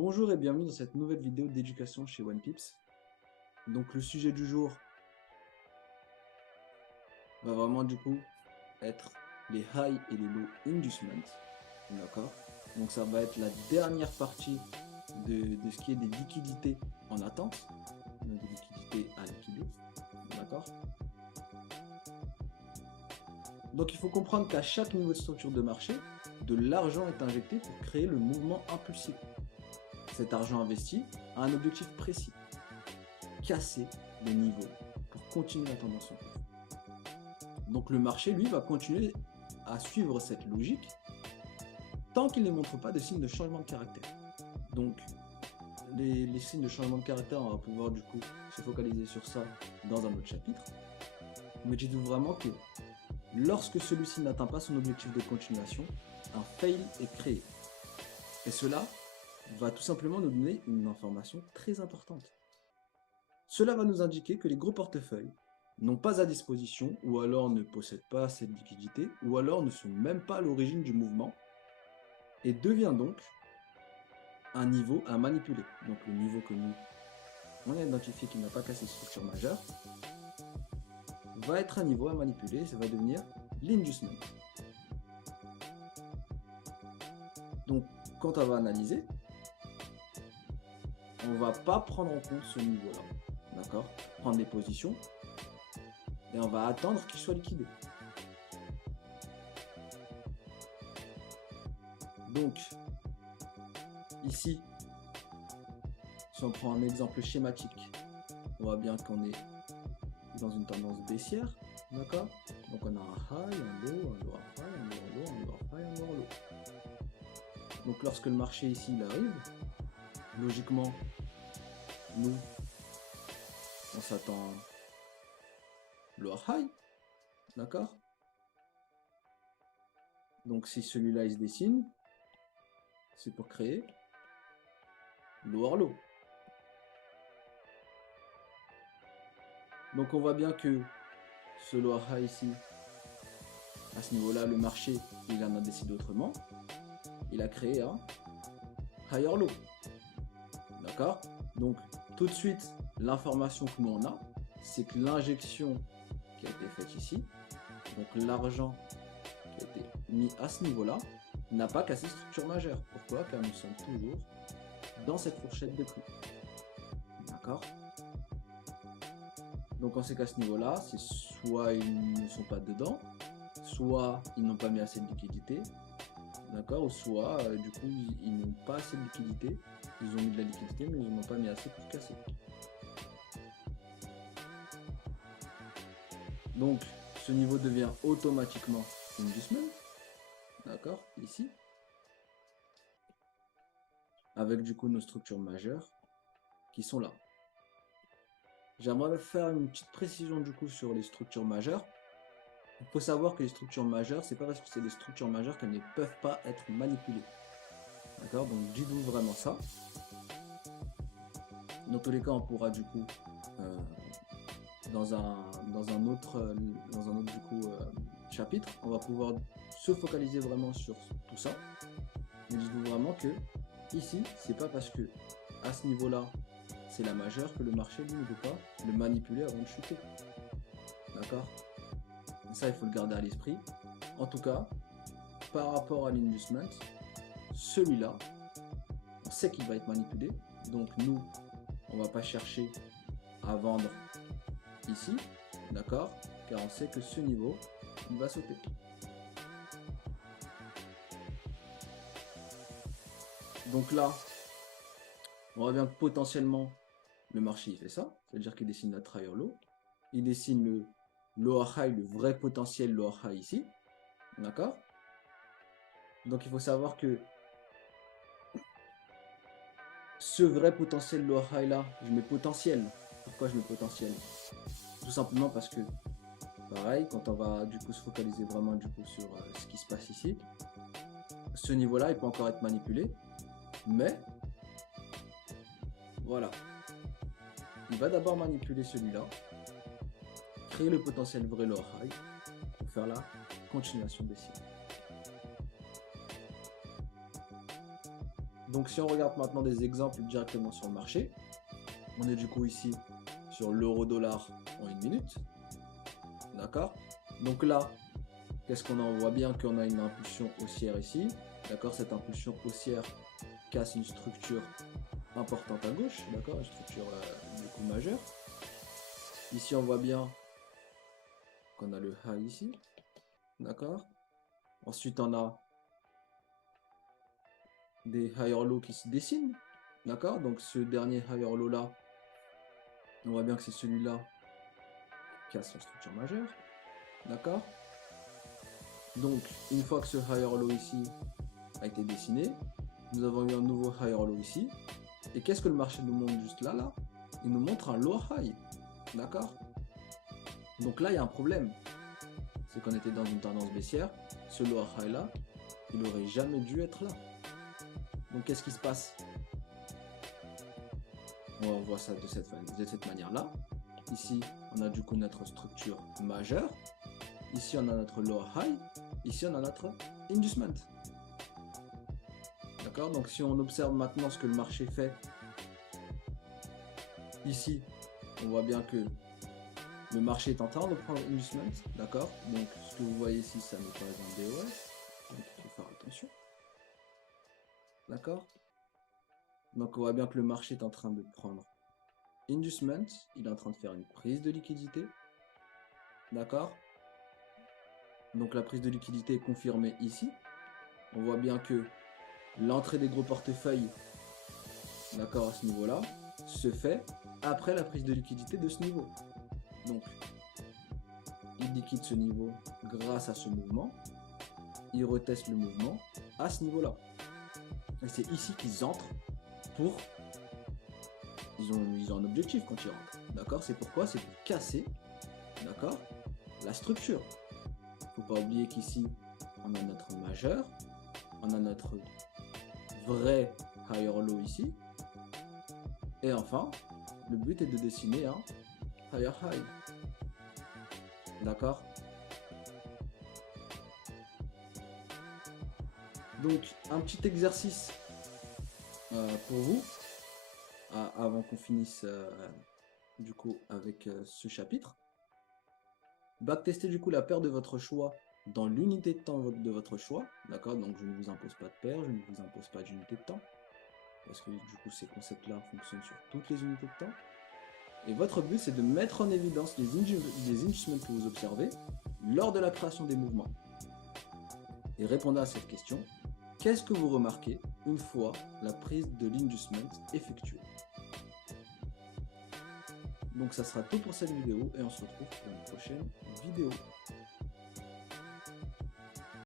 Bonjour et bienvenue dans cette nouvelle vidéo d'éducation chez OnePips. Donc le sujet du jour va vraiment du coup être les high et les low inducements. D'accord. Donc ça va être la dernière partie de ce qui est des liquidités en attente, donc des liquidités à liquider. D'accord. Donc il faut comprendre qu'à chaque niveau de structure de marché, de l'argent est injecté pour créer le mouvement impulsif. Cet argent investi a un objectif précis: casser les niveaux pour continuer la tendance en cours. Donc le marché, lui, va continuer à suivre cette logique tant qu'il ne montre pas de signes de changement de caractère. Donc les signes de changement de caractère, on va pouvoir du coup se focaliser sur ça dans un autre chapitre. Mais dites-vous vraiment que lorsque celui-ci n'atteint pas son objectif de continuation, un fail est créé. Et cela va tout simplement nous donner une information très importante. Cela va nous indiquer que les gros portefeuilles n'ont pas à disposition, ou alors ne possèdent pas assez de liquidité, ou alors ne sont même pas à l'origine du mouvement, et devient donc un niveau à manipuler. Donc le niveau que nous, on a identifié qui n'a pas cassé de structure majeure, va être un niveau à manipuler, ça va devenir l'inducement. Donc quand on va analyser, on ne va pas prendre en compte ce niveau-là, d'accord? Prendre des positions, et on va attendre qu'il soit liquidé. Donc, ici, si on prend un exemple schématique, on voit bien qu'on est dans une tendance baissière, d'accord? Donc on a un high, un low, un lower high, un lower low, un lower high, un lower low. Donc lorsque le marché ici il arrive, logiquement, nous, on s'attend lower high, d'accord? Donc si celui-là il se dessine, c'est pour créer lower low. Donc on voit bien que ce lower high ici, à ce niveau-là, le marché, il en a décidé autrement. Il a créé un higher low. D'accord? Donc tout de suite, l'information que nous on a, c'est que l'injection qui a été faite ici, donc l'argent qui a été mis à ce niveau-là, n'a pas cassé structure majeure. Pourquoi? Car nous sommes toujours dans cette fourchette de prix. D'accord? Donc on sait qu'à ce niveau-là, c'est soit ils ne sont pas dedans, soit ils n'ont pas mis assez de liquidité, d'accord? Ou soit du coup ils n'ont pas assez de liquidité, ils ont mis de la liquidité mais ils n'ont pas mis assez pour casser. Donc ce niveau devient automatiquement inducement, d'accord, ici, avec du coup nos structures majeures qui sont là. J'aimerais faire une petite précision du coup sur les structures majeures. Il faut savoir que les structures majeures, c'est pas parce que c'est des structures majeures qu'elles ne peuvent pas être manipulées. D'accord? Donc dites-vous vraiment ça. Dans tous les cas, on pourra du coup euh, dans un autre du coup chapitre, on va pouvoir se focaliser vraiment sur tout ça. Mais dites-vous vraiment que ici, c'est pas parce que à ce niveau-là, c'est la majeure que le marché lui ne peut pas le manipuler avant de chuter. D'accord? Ça, il faut le garder à l'esprit. En tout cas, par rapport à l'inducement, celui-là, on sait qu'il va être manipulé. Donc nous, on ne va pas chercher à vendre ici, d'accord? Car on sait que ce niveau, il va sauter. Donc là, on voit bien que potentiellement, le marché il fait ça. C'est-à-dire qu'il dessine la higher low. Il dessine le lower high, le vrai potentiel lower high ici. D'accord? Donc il faut savoir que ce vrai potentiel lower high là, je mets potentiel. Pourquoi je mets potentiel? Tout simplement parce que, pareil, quand on va du coup se focaliser vraiment du coup sur ce qui se passe ici, ce niveau-là, il peut encore être manipulé, mais voilà. Il va d'abord manipuler celui-là, créer le potentiel vrai lower high pour faire la continuation baissière. Donc si on regarde maintenant des exemples directement sur le marché, on est du coup ici sur l'euro-dollar en 1 minute. D'accord? Donc là, qu'est-ce qu'on a? On voit bien qu'on a une impulsion haussière ici. D'accord? Cette impulsion haussière casse une structure importante à gauche. D'accord? Une structure du coup majeure. Ici, on voit bien qu'on a le high ici. D'accord? Ensuite, on a des higher low qui se dessinent. D'accord? Donc ce dernier higher low là, on voit bien que c'est celui-là qui casse la structure majeure. D'accord? Donc, une fois que ce higher low ici a été dessiné, nous avons eu un nouveau higher low ici. Et qu'est-ce que le marché nous montre juste là, là? Il nous montre un lower high. D'accord? Donc là, il y a un problème. C'est qu'on était dans une tendance baissière. Ce lower high là, il n'aurait jamais dû être là. Donc qu'est-ce qui se passe? On voit ça de cette manière-là. Ici, on a du coup notre structure majeure. Ici, on a notre lower high. Ici, on a notre inducement. D'accord? Donc si on observe maintenant ce que le marché fait, ici, on voit bien que le marché est en train de prendre inducement. D'accord? Donc ce que vous voyez ici, ça n'est pas un DOS. Donc il faut faire attention. D'accord? Donc on voit bien que le marché est en train de prendre inducement. Il est en train de faire une prise de liquidité. D'accord? Donc la prise de liquidité est confirmée ici. On voit bien que l'entrée des gros portefeuilles, d'accord, à ce niveau-là, se fait après la prise de liquidité de ce niveau. Donc, il liquide ce niveau grâce à ce mouvement. Il reteste le mouvement à ce niveau-là. Et c'est ici qu'ils entrent pour... Ils ont un objectif quand ils rentrent. D'accord? C'est pourquoi? C'est pour casser, d'accord, la structure. Il ne faut pas oublier qu'ici, on a notre majeur, on a notre vrai higher low ici. Et enfin, le but est de dessiner un higher high. D'accord? Donc, un petit exercice pour vous, avant qu'on finisse du coup avec ce chapitre. Backtester du coup la paire de votre choix dans l'unité de temps de votre choix. D'accord? Donc, je ne vous impose pas de paire, je ne vous impose pas d'unité de temps. Parce que du coup, ces concepts-là fonctionnent sur toutes les unités de temps. Et votre but, c'est de mettre en évidence les inducements que vous observez lors de la création des mouvements. Et répondez à cette question. Qu'est-ce que vous remarquez une fois la prise de l'inducement effectuée? Donc ça sera tout pour cette vidéo et on se retrouve pour une prochaine vidéo.